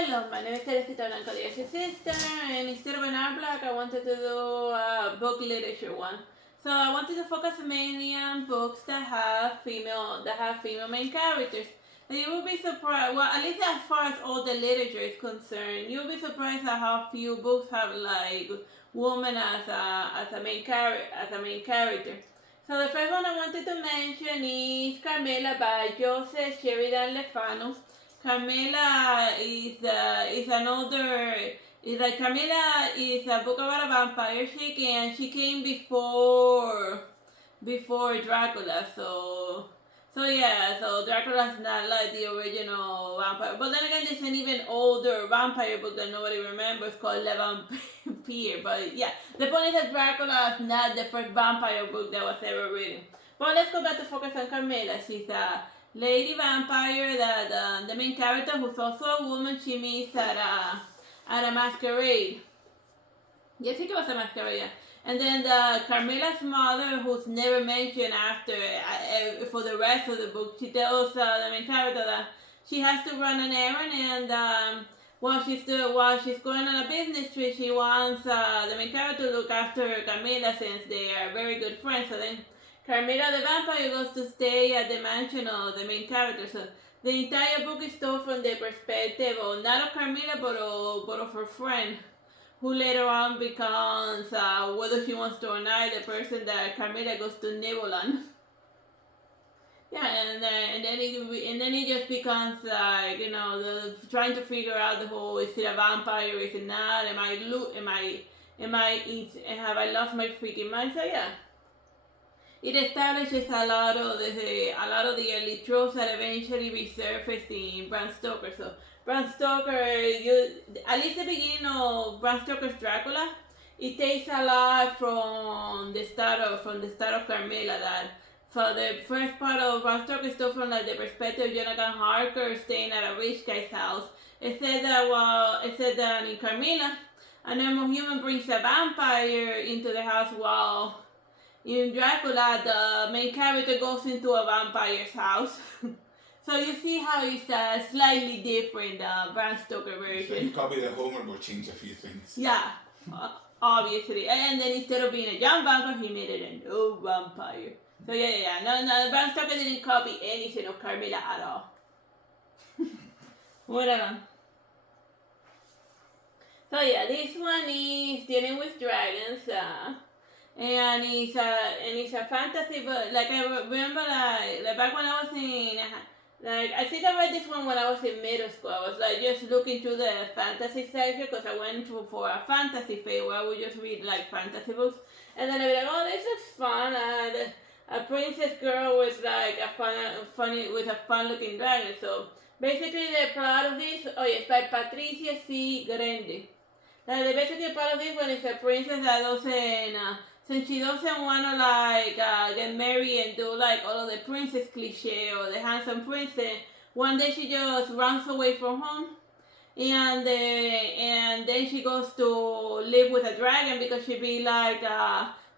Hello, my name is Teresita Blanco, the Artsy Sister, and instead of an art block, I wanted to do a book literature one. So I wanted to focus mainly on books that have female main characters. And you will be surprised, well, at least as far as all the literature is concerned, you'll be surprised at how few books have like woman as a main character. So the first one I wanted to mention is Carmilla by Joseph Sheridan Le Fanu. Carmilla is an older. Is like Carmilla is a book about a vampire chick, and she came before Dracula. So yeah, so Dracula's not like the original vampire. But then again, there's an even older vampire book that nobody remembers called Le Vampire. But yeah, the point is that Dracula is not the first vampire book that was ever written. But let's go back to focus on Carmilla. She's a lady vampire that the main character, who's also a woman, she meets at a masquerade. Yeah, I think it was a masquerade. Yeah. And then Carmilla's mother, who's never mentioned after for the rest of the book, she tells the main character that she has to run an errand, and while she's going on a business trip, she wants the main character to look after Carmilla since they are very good friends. So then Carmilla the vampire goes to stay at the mansion of the main character. So the entire book is told from the perspective of not of Carmilla but of her friend, who later on becomes, whether she wants to or not, the person that Carmilla goes to nibble on. Yeah, and then it just becomes like, you know, trying to figure out the whole, is it a vampire, is it not, have I lost my freaking mind? So yeah. It establishes a lot of the early tropes that eventually resurfaced in Bram Stoker. So Bram Stoker, at least the beginning of Bram Stoker's Dracula, it takes a lot from the start of Carmilla. So the first part of Bram Stoker is still from like the perspective of Jonathan Harker staying at a rich guy's house. It said that in Carmilla, a normal human brings a vampire into the house, while in Dracula, the main character goes into a vampire's house. So you see how it's slightly different, Bram Stoker version. So you copy the Homer but change a few things. Yeah, obviously. And then instead of being a young vampire, he made it an old vampire. So yeah. No, Bram Stoker didn't copy anything of Carmilla at all. Whatever. So yeah, this one is dealing with dragons. And it's a fantasy book. Like I remember, like back when I was in, like I think I read this one when I was in middle school. I was like just looking through the fantasy section because I went for a fantasy fair where I would just read like fantasy books, and then I'd be like, oh, this looks fun. A princess girl with like a fun looking dragon. So basically the plot of this, it's by Patricia C. Grande. Like basically the plot of this one is a princess that doesn't. Since she doesn't want to like get married and do like all of the princess cliche or the handsome princess, one day she just runs away from home, and then she goes to live with a dragon because she be like,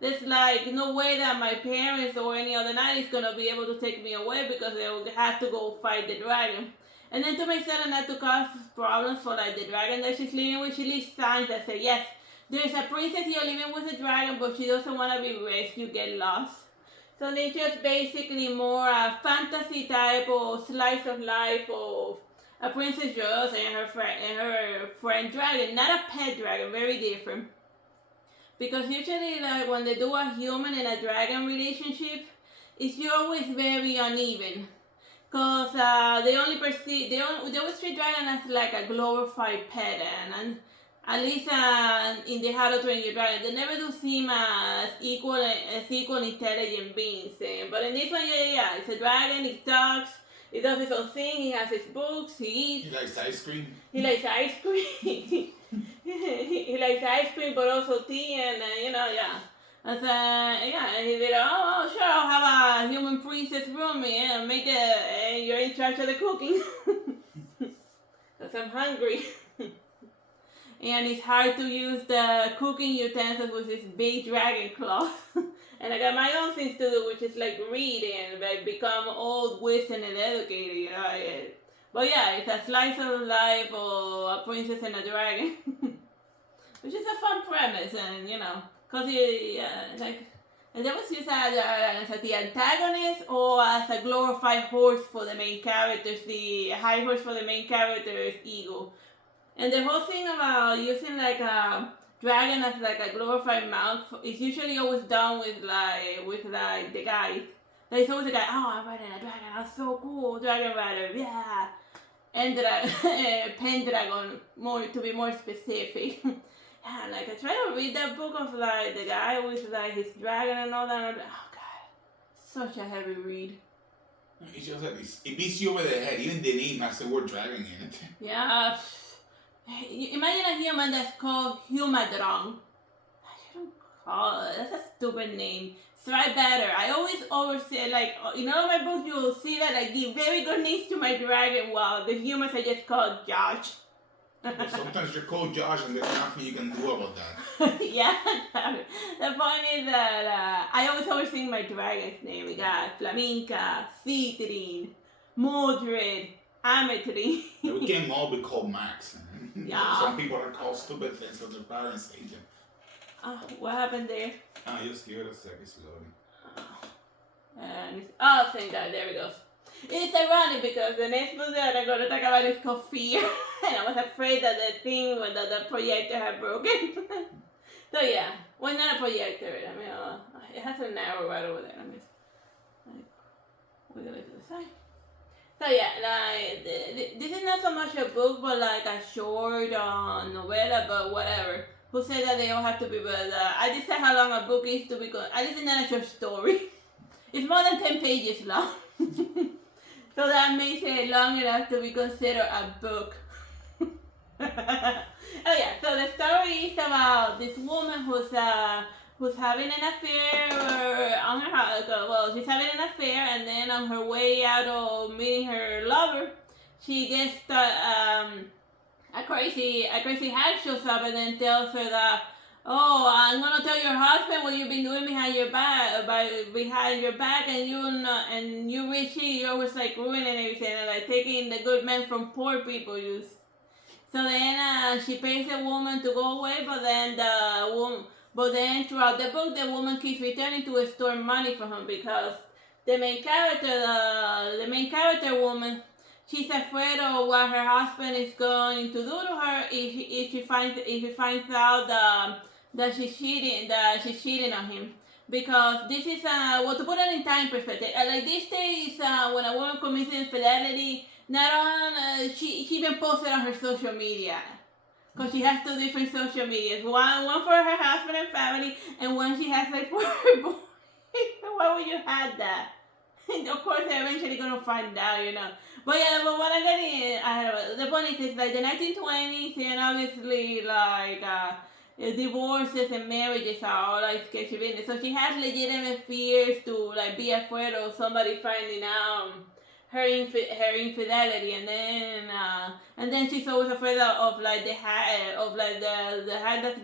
there's like no way that my parents or any other knight is gonna be able to take me away because they will have to go fight the dragon. And then to make certain not to cause problems for like the dragon that she's living with, she leaves signs that say, yes, there's a princess here living with a dragon, but she doesn't want to be rescued, get lost. So it's just basically more a fantasy type of slice of life of a princess Rose and her friend dragon. Not a pet dragon, very different. Because usually, like when they do a human and a dragon relationship, it's always very uneven. Cause they always treat dragon as like a glorified pet, and at least in the How to Train Your Dragon, they never do seem as equal intelligent beings. But in this one, yeah, it's a dragon. He talks. He does his own thing. He has his books. He eats. He likes ice cream. He likes ice cream. He likes ice cream, but also tea, and yeah. And and he's like, oh, sure, I'll have a human princess room, and make you're in charge of the cooking. Cause I'm hungry. And it's hard to use the cooking utensils with this big dragon claw. And I got my own things to do, which is like read and like become old, wisdom, and educated. But yeah, it's a slice of life or a princess and a dragon, which is a fun premise, and cause like, and they was used as the antagonist or as a glorified horse for the main characters, the high horse for the main character's ego. And the whole thing about using like a dragon as like a glorified mount is usually always done with the guy. Like it's always the guy, oh, I'm riding a dragon, that's so cool, dragon rider, yeah. And Pendragon, more to be more specific. Yeah, like I try to read that book of like the guy with like his dragon and all that. And I'm like, oh god, such a heavy read. It's just like it beats you over the head. Even the name has the word dragon in it. Yeah. Imagine a human that's called Humadron. I shouldn't call it. That's a stupid name. Try better. I always oversay, like, in all my books, you will see that I give very good names to my dragon, while the humans I just call Josh. Well, sometimes you're called Josh and there's nothing you can do about that. Yeah, the point is that I always oversing my dragon's name. We got Flaminka, Citrine, Mordred, Ametrine. Yeah, we can't all be called Max. Yeah. Some people are called stupid things because their parents hate them. What happened there? Just give it a second, it's loading. Thank God, there it goes. It's ironic because the next book that I'm going to talk about is called Fear, and I was afraid that the projector had broken. So yeah, well, not a projector. I mean, it has an arrow right over there. We're gonna do the side. So yeah, like this is not so much a book, but like a short novella, but whatever. Who said that they all have to be? But I decide how long a book is to be. At least it's not a short story. It's more than 10 pages long. So that makes it long enough to be considered a book. Oh yeah, so the story is about this woman who's having an affair on her, well, she's having an affair, and then on her way out of meeting her lover, she gets a crazy hag shows up and then tells her that, oh, I'm gonna tell your husband what you've been doing behind your back, and you richie, you're always like ruining everything and like taking the good men from poor people. So then she pays the woman to go away, but then throughout the book, the woman keeps returning to extort money from him because the main character woman, she's afraid of what her husband is going to do to her if she finds out that she's cheating on him. Because this is to put it in time perspective, like these days when a woman commits infidelity, not on she even posted on her social media. Because she has 2 different social medias. One for her husband and family, and one she has like for her boy. Why would you have that? And of course, they're eventually gonna find out, But yeah, but what I'm getting, the point is like the 1920s, and obviously like divorces and marriages are all like sketchy business. So she has legitimate fears to like be afraid of somebody finding out her infidelity, and then she's always afraid of like the hag, the hag that's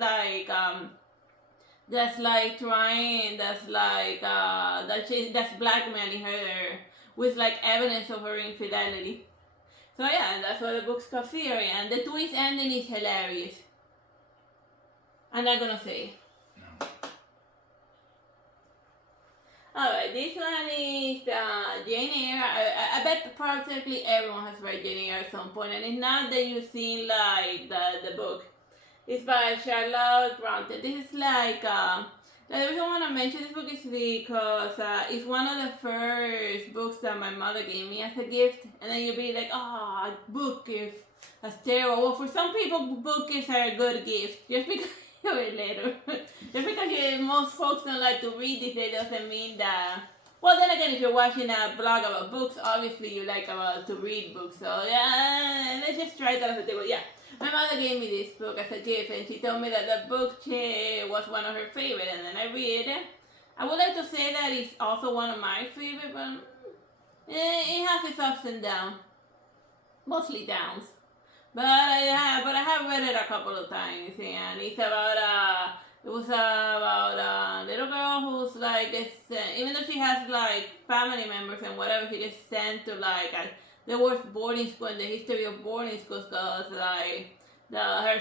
blackmailing her with like evidence of her infidelity. So yeah, and that's why the book's called Theory, and the twist ending is hilarious. I'm not gonna say. No. Alright, this one is Jane Eyre. I bet practically everyone has read Jane Eyre at some point, and it's not that you've seen like the book. It's by Charlotte Bronte. This is like the reason I want to mention this book is because it's one of the first books that my mother gave me as a gift, and then you'll be like, oh, book gift, that's terrible. Well, for some people, book gifts are a good gift, just because later. Just because most folks don't like to read these days doesn't mean that. Well, then again, if you're watching a blog about books, obviously you like to read books. So yeah, let's just try that as a table. Yeah, my mother gave me this book as a gift, and she told me that the book was one of her favorite, and then I read it. I would like to say that it's also one of my favorite, but it has its ups and downs, mostly downs. But I have read it a couple of times, and it's about a little girl who's like, even though she has like family members and whatever, she gets sent to like the worst boarding school in the history of boarding schools, because like I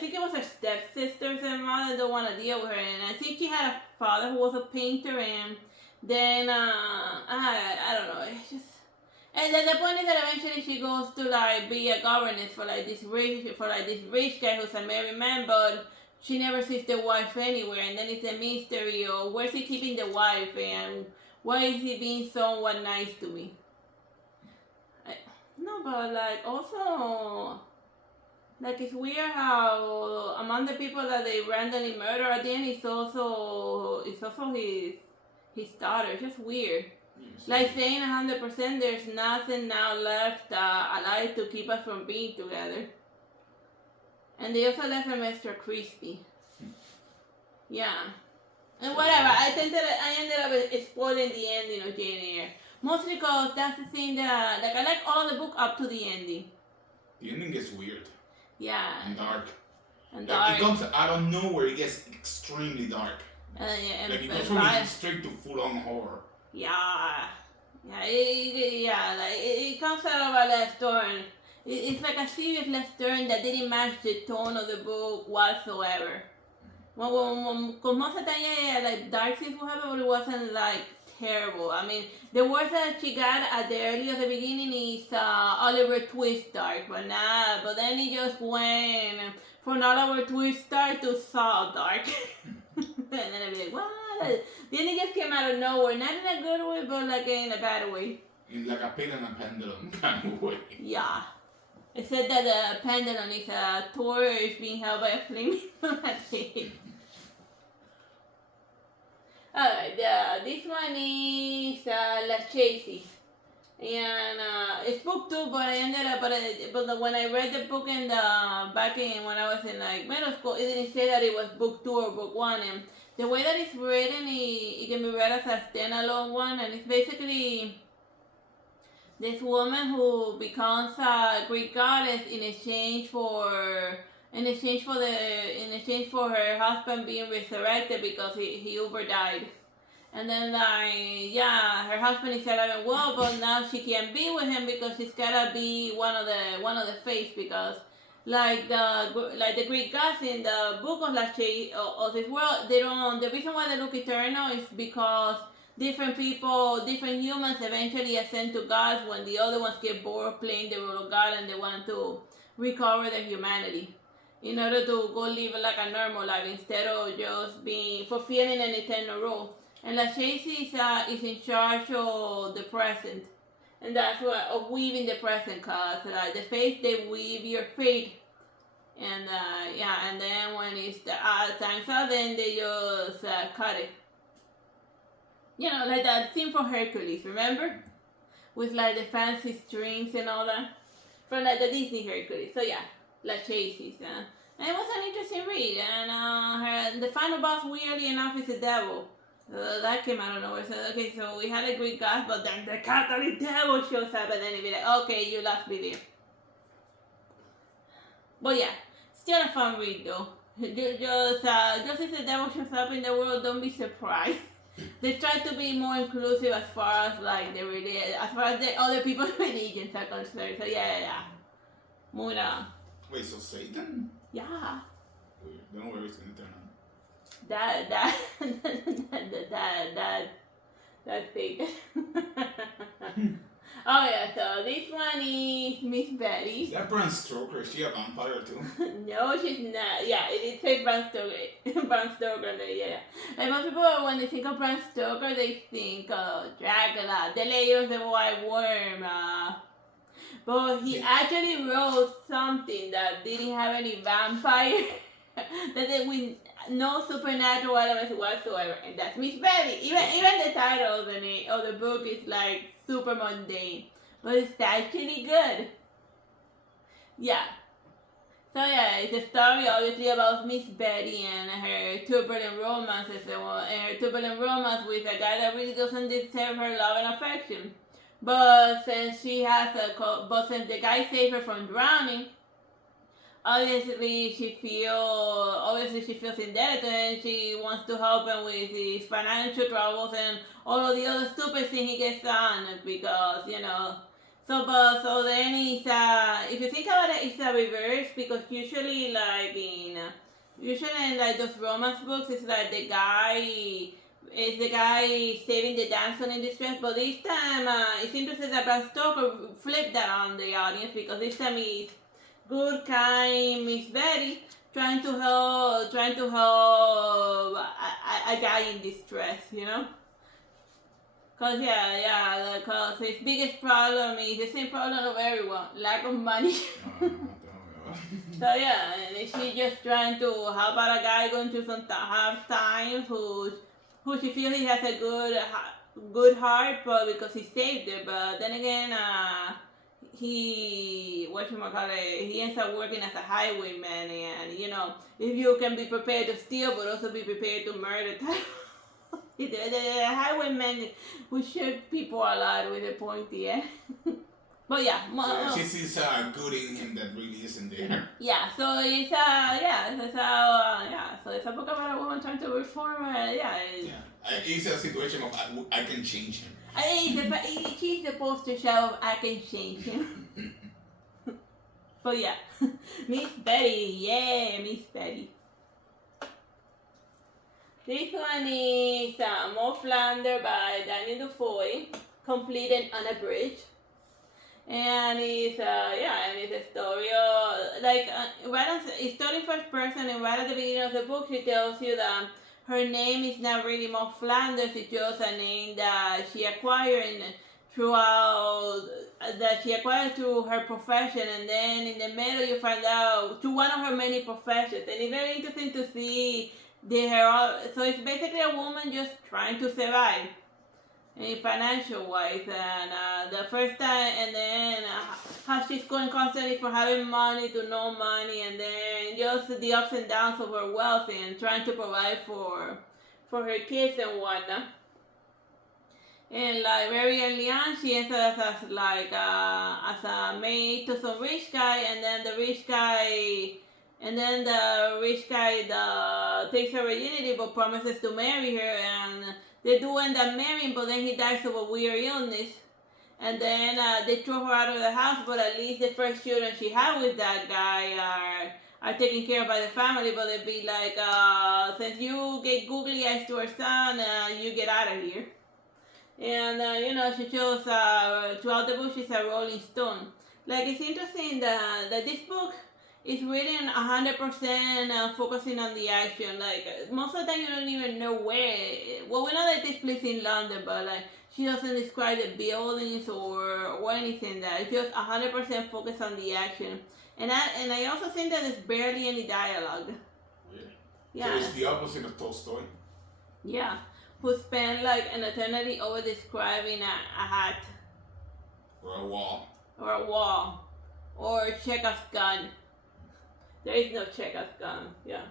think it was her stepsisters and mother don't want to deal with her, and I think she had a father who was a painter, and then I don't know, it's just. And then the point is that eventually she goes to like be a governess for like this rich guy who's a married man, but she never sees the wife anywhere, and then it's a mystery of where's he keeping the wife and why is he being somewhat nice to me. No, but like also, like it's weird how among the people that they randomly murder at the end, it's also his daughter. It's just weird. Like saying 100%, there's nothing now left alive to keep us from being together. And they also left him extra crispy. Yeah. And whatever, I ended up spoiling the ending of Jane Eyre. Mostly because that's the thing that, like, I like all the book up to the ending. The ending gets weird. Yeah. And dark. And like, dark. It comes out of nowhere, it gets extremely dark. Yeah, like, it goes from straight to full-on horror. Yeah. It comes out of a left turn. It's like a serious left turn that didn't match the tone of the book whatsoever. Because most of the time, yeah, like dark things will happen, but it wasn't like terrible. I mean, the worst that she got at the early of the beginning is Oliver Twist dark, but then it just went from Oliver Twist dark to Saw dark. And then I'd be like, what? Then it just came out of nowhere, not in a good way, but like in a bad way. In like a pin and a pendulum kind of way. Yeah. It said that the pendulum is a torch being held by a flaming lunatic. Alright, this one is La Chasey. And it's book 2, but I ended up, but when I read the book in back in when I was in like middle school, it didn't say that it was book 2 or book 1. And the way that it's written, it can be read as a standalone one, and it's basically this woman who becomes a Greek goddess in exchange for her husband being resurrected because he Uber died. And then her husband is alive and well, but now she can't be with him because she's gotta be one of the faiths, because like the Greek gods in the book of of this world, the reason why they look eternal is because different humans eventually ascend to gods when the other ones get bored playing the role of God and they want to recover their humanity in order to go live like a normal life instead of just fulfilling an eternal role. And La Chasey is in charge of the present, and that's what of weaving the present, cause like the faith, they weave your fate, and and then when it's the time's up, then they just cut it. You know, like that theme from Hercules, remember? With like the fancy strings and all that. From like the Disney Hercules. So yeah, La Chasey. And it was an interesting read. And the final boss, weirdly enough, is the devil. That came out of nowhere. So, okay, so we had a Greek god, but then the Catholic devil shows up, and then it'd be like, okay, you lost me there. But yeah, still a fun read though. Just as the devil shows up in the world, don't be surprised. They try to be more inclusive as far as like as far as the other people's religions are concerned. So yeah. Moving on. Wait, so Satan? Yeah. Weird. Don't know where it's gonna turn on. That thing. Oh yeah, so this one is Miss Betty. Is that Bram Stoker? Is she a vampire too? No, she's not. Yeah, it says Bram Stoker. Bram Stoker there, yeah. Like most people, when they think of Bram Stoker, they think of Dracula, the Lady of the White Worm. But he actually wrote something that didn't have any vampire, with no supernatural elements whatsoever, and that's Miss Betty. Even the title of the book is like super mundane, but it's actually good. Yeah. So yeah, it's a story obviously about Miss Betty and her turbulent romance, with a guy that really doesn't deserve her love and affection. But since the guy saved her from drowning, obviously she feels indebted to him, and she wants to help him with his financial troubles and all of the other stupid things he gets done, because So then it's if you think about it, it's a reverse because usually in like those romance books, it's like the guy saving the damsel in distress. But this time, it's interesting that Bram Stoker flipped that on the audience because this time it's good, kind Miss Betty trying to help a guy in distress, you know. Cause cause his biggest problem is the same problem of everyone, lack of money. So yeah, and she's just trying to help out a guy going through some hard times who she feels he has a good heart, but because he saved her. But then again, he he ends up working as a highwayman, and you know, if you can be prepared to steal but also be prepared to murder. The highwayman who shoot people a lot with a pointy end. But yeah, she sees good in him that really isn't there. Yeah, so it's so it's a book about a woman trying to reform. It's a situation of I can change him. She's the poster child of I can change him. But yeah, Miss Betty, Miss Betty. This one is Mo Flander by Daniel Defoe, complete and unabridged. And it's a story of it's story first person, and right at the beginning of the book she tells you that her name is not really Mo Flanders, it's just a name that she acquired through her profession, and then in the middle you find out through one of her many professions, and it's very interesting to see so it's basically a woman just trying to survive in financial wise, and the first time, and then how she's going constantly from having money to no money, and then just the ups and downs of her wealth and trying to provide for her kids and whatnot. And like very early on, she ends up as a maid to some rich guy, and then the rich guy takes her virginity but promises to marry her, and they do end up marrying, but then he dies of a weird illness. And then they throw her out of the house, but at least the first children she had with that guy are taken care of by the family, but they'd be like, since you get googly eyes to her son, you get out of here. And, she shows throughout the book she's a rolling stone. Like, it's interesting that this book is written 100% focusing on the action. Like, most of the time you don't even know where. Well, we know that it takes place in London, but like, she doesn't describe the buildings or anything. That it's just 100% focused on the action. And I also think that there's barely any dialogue. Yeah. So it's the opposite of Tolstoy. Yeah, who spent like an eternity over describing a hat. Or a wall. Or Chekhov's gun. There is no Chekhov's gun, yeah.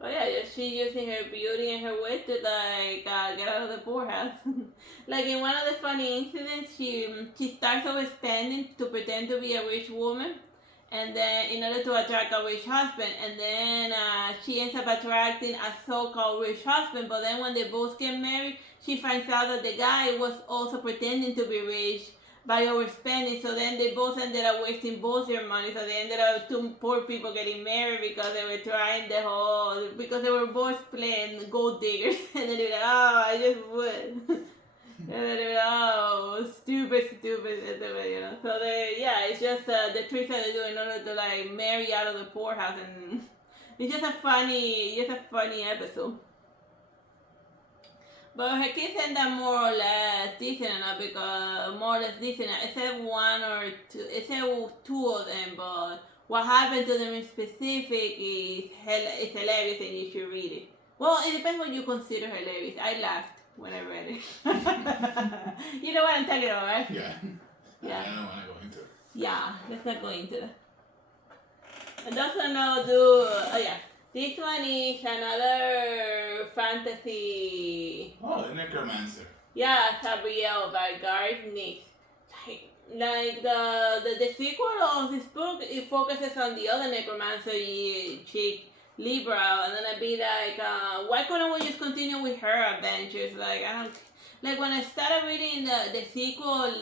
But yeah, she's using her beauty and her wit to like get out of the poorhouse. Like in one of the funny incidents, she starts overspending to pretend to be a rich woman, and then in order to attract a rich husband, and then she ends up attracting a so-called rich husband. But then when they both get married, she finds out that the guy was also pretending to be rich by overspending, so then they both ended up wasting both their money, so they ended up two poor people getting married because they were trying because they were both playing gold diggers, and then they were like, oh, I just would. And then they were like, oh, stupid, you know. So it's just the tricks that they do in order to like marry out of the poorhouse, and it's just a funny episode. But her kids end up more or less decent enough, except one or two, except two of them. But what happened to them in specific is hilarious, and you should read it. Well, it depends what you consider hilarious. I laughed when I read it. You know what I'm talking about, right? Yeah. Yeah. I don't want to go into it. Yeah, let's not go into that. And also this one is another fantasy. Oh, the Necromancer. Yeah, Gabrielle by Garth Nix. Like the sequel of this book, it focuses on the other Necromancer chick, Libra, and then I'd be like, why couldn't we just continue with her adventures? Like, I don't. Like when I started reading the sequel,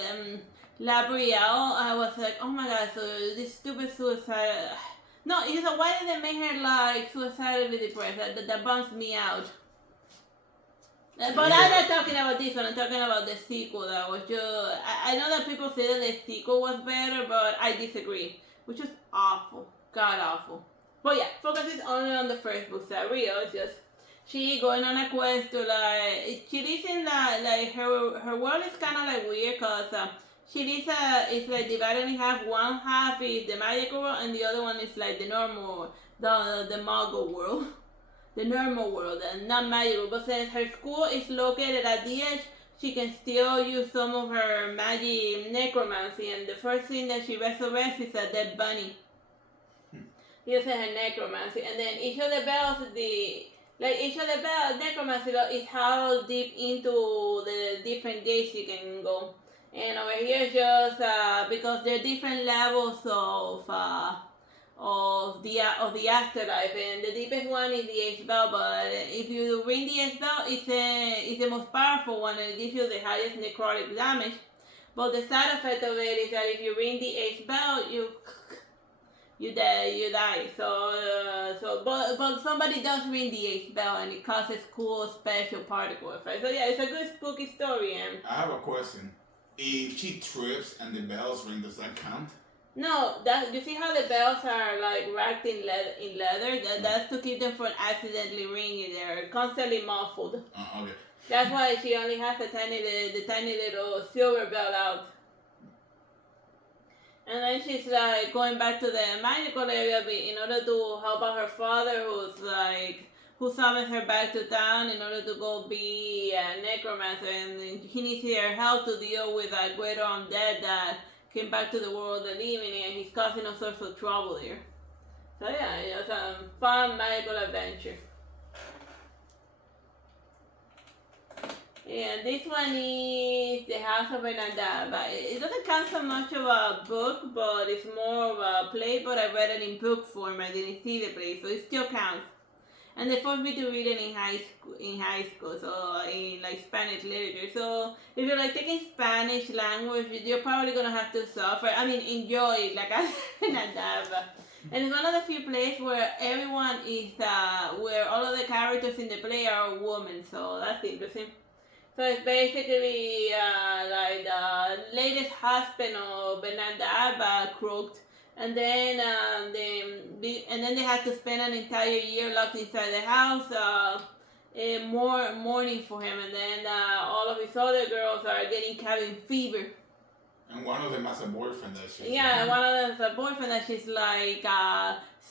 Labrielle, I was like, oh my god, so this stupid suicide. No, it's like, why did they make her like suicidally depressed? That bums me out. But I'm not talking about this one. I'm talking about the sequel. That was just. I know that people say that the sequel was better, but I disagree. Which was awful, god awful. But yeah, focus is only on the first book. So Rio is just she going on a quest to like. She lives in like her world is kind of like weird because she lives it's like divided in half. One half is the magical world, and the other one is like the normal, the Muggle world. The normal world and not magical. But since her school is located at the edge, she can still use some of her magic necromancy. And the first thing that she resurrects is a dead bunny. Using her necromancy, and then each of the bells, necromancy is how deep into the different gates you can go. And over here, just because there are different levels of the afterlife, and the deepest one is the eighth bell. But if you ring the eighth bell, it's the most powerful one, and it gives you the highest necrotic damage. But the side effect of it is that if you ring the eighth bell, you die. But somebody does ring the eighth bell, and it causes cool special particle effects. So yeah, it's a good spooky story. And I have a question. If she trips and the bells ring, does that count? No, that you see how the bells are like wrapped in leather. That's to keep them from accidentally ringing. They're constantly muffled. Okay. That's why she only has the tiny little silver bell out. And then she's like going back to the magical area in order to help out her father, who summons her back to town in order to go be a necromancer, and he needs her help to deal with a greater undead that came back to the world of the living, and he's causing all sorts of trouble there. So yeah, it's a fun magical adventure. And this one is The House of Bernarda. But it doesn't count so much of a book, but it's more of a play, but I read it in book form. I didn't see the play, so it still counts. And they forced me to read it in high school, so in like Spanish literature. So if you're like taking Spanish language, you're probably gonna have to suffer. I mean, enjoy it like I said. And it's one of the few plays where everyone is, where all of the characters in the play are women. So that's interesting. So it's basically like the latest husband of Bernarda Alba croaked. And then they had to spend an entire year locked inside the house, mourning for him. And then all of his other girls are getting cabin fever. And one of them has a boyfriend that she's... Yeah, one of them has a boyfriend that she's like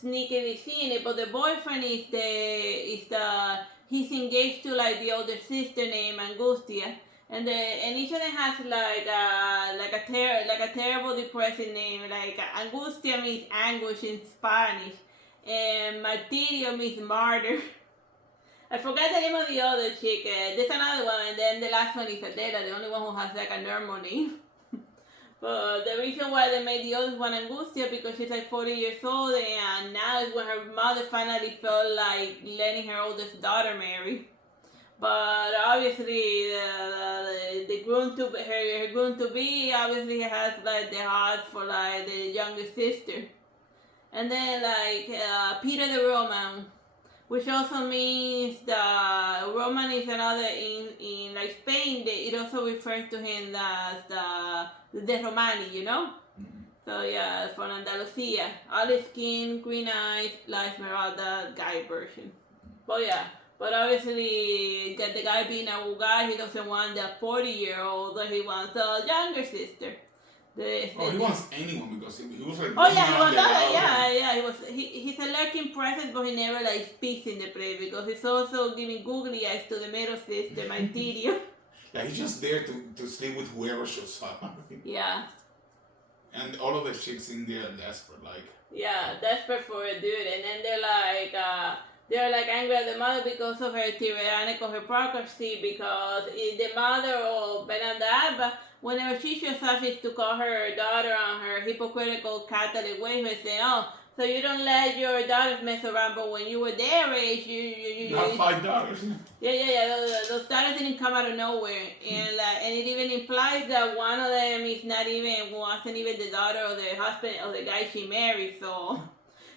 sneakily seeing it. But the boyfriend he's engaged to like the older sister named Angustia. And each of them has like a terrible depressing name. Like Angustia means anguish in Spanish, and Martirio means martyr. I forgot the name of the other chick. There's another one, and then the last one is Adela, the only one who has like a normal name. But the reason why they made the other one Angustia because she's like 40 years old, and now is when her mother finally felt like letting her oldest daughter marry. But obviously, the groom to her groom to be obviously has like the heart for like the younger sister, and then like Peter the Roman, which also means the Roman is another in like Spain. It also refers to him as the Romani, you know. So yeah, from Andalusia, olive skin, green eyes, La Esmeralda guy version. But yeah. But obviously, the guy being a guy, he doesn't want the 40-year-old, he wants the younger sister. He wants anyone because he was like... Oh yeah, he was he's a lurking presence, but he never like speaks in the play because he's also giving googly eyes to the middle sister, Martirio. Yeah, he's just there to sleep with whoever shows up. Yeah. And all of the chicks in there are desperate, like... Yeah, desperate for a dude, and then they're like angry at the mother because of her tyrannical hypocrisy, because the mother of Bernarda Alba whenever she shows up, is to call her daughter on her hypocritical Catholic way, by saying, "Oh, so you don't let your daughters mess around, but when you were their age, you have 5 daughters." Yeah. Those daughters didn't come out of nowhere, and it even implies that one of them wasn't even the daughter of the husband of the guy she married. So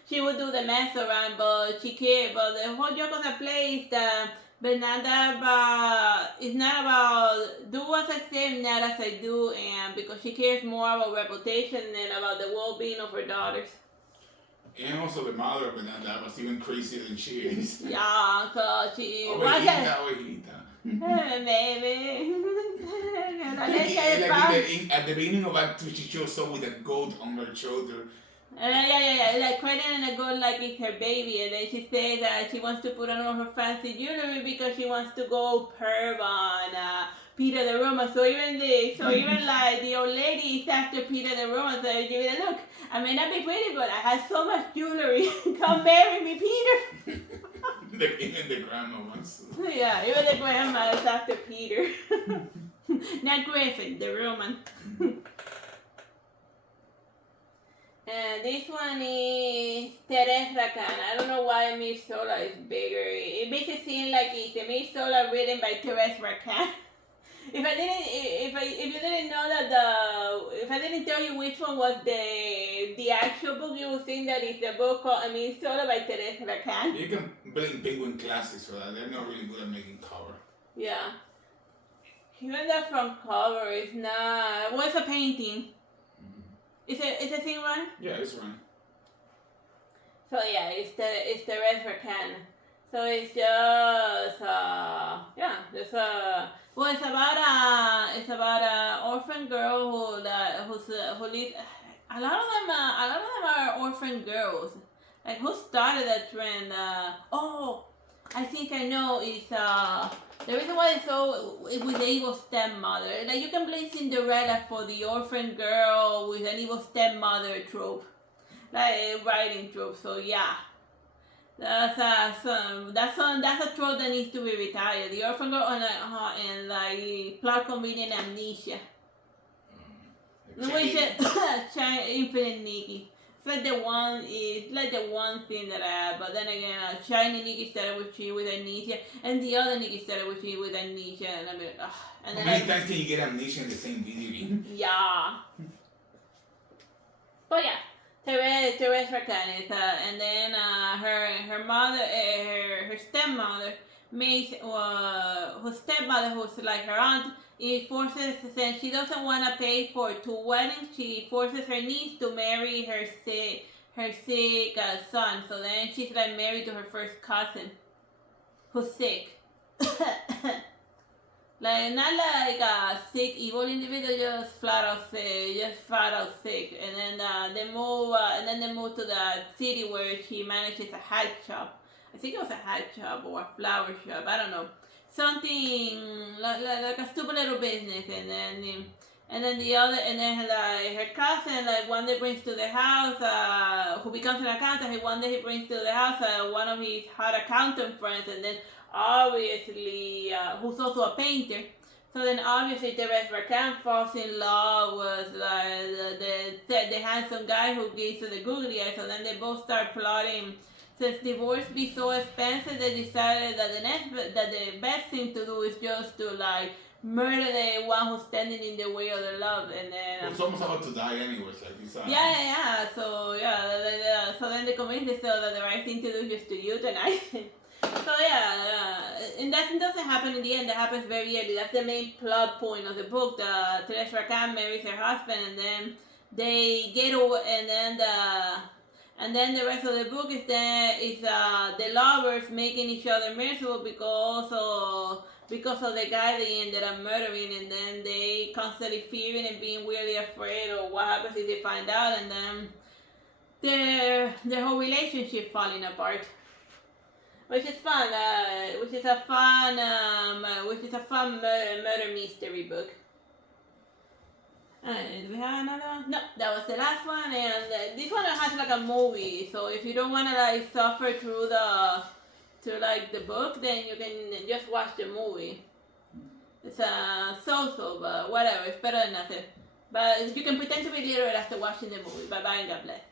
she would do the mess around, but she cared. But the whole joke of the play is that. But not that about, it's not about do as I say, not as I do, and because she cares more about reputation than about the well-being of her daughters. And also the mother of Bernarda was even crazier than she is. Yeah, so she Ovejita. Baby. At the beginning of Act 2, she shows up with a goat on her shoulder. Yeah, like crying a goat like it's her baby, and then she says that she wants to put on all her fancy jewelry because she wants to go perv on Peter the Roman. So even like the old lady is after Peter the Roman. So give it a look. I may not be pretty, but I have so much jewelry. Come marry me, Peter. Even the grandma wants to. Yeah, even the grandma is after Peter. Not Griffin, the Roman. And this one is Teres Rakan. I don't know why Emir Sola is bigger. It makes it seem like it's Emir Sola written by Teres Rakan. If you didn't know that if I didn't tell you which one was the actual book, you would think that it's the book called Emir Sola by Teres Rakan. You can blame Penguin Classics for that. They're not really good at making cover. Yeah. Even the front cover is not. What's a painting? Is the thing run? Yeah, it's run. So yeah, it's the Red Rakan. So it's just well, it's about a orphan girl who lives. A lot of them are orphan girls. Like who started that trend? I think I know. It's the reason why it's so with the evil stepmother. Like you can blame Cinderella for the orphan girl with an evil stepmother trope, like writing trope. So yeah, that's a trope that needs to be retired. The orphan girl and like plot convenient amnesia. Which is Infinite Nikki. It's like the one thing that I have, but then again, Shiny Nikki started with amnesia, and the other Nikki started with amnesia, and I'm like, and then how many times can you get amnesia in the same video game? Yeah. But yeah, Therese Rakan is, and then her mother, her stepmother, her stepmother, who's like her aunt, since she doesn't want to pay for 2 weddings, she forces her niece to marry her sick son. So then she's like married to her first cousin, who's sick. Like not like a sick evil individual, just flat out sick. And then they move to the city where she manages a hat shop. I think it was a hat shop or a flower shop. I don't know. Something like a stupid little business, and then her cousin, like one day brings to the house, who becomes an accountant. One day he brings to the house one of his hot accountant friends, and then obviously who's also a painter. So then obviously Therese Rakan falls in love with the handsome guy who gives her the googly eye. So then they both start plotting. Since divorce be so expensive, they decided that the best thing to do is just to like murder the one who's standing in the way of their love, and then it's almost about to die anyways, like you said. Yeah. So then they convince themselves that the right thing to do is just to euthanize him. So and that doesn't happen in the end. That happens very early. That's the main plot point of the book. Therese Rakan marries her husband, and then they get away, and then the rest of the book is the lovers making each other miserable because of the guy they ended up murdering, and then they constantly fearing and being weirdly afraid of what happens if they find out, and then their whole relationship falling apart. Which is fun. Which is a fun murder mystery book. Do we have another one? No, that was the last one, and this one has like a movie. So if you don't want to like suffer through the book, then you can just watch the movie. It's so-so, but whatever. It's better than nothing. But you can pretend to be literate after watching the movie. Bye-bye and God bless.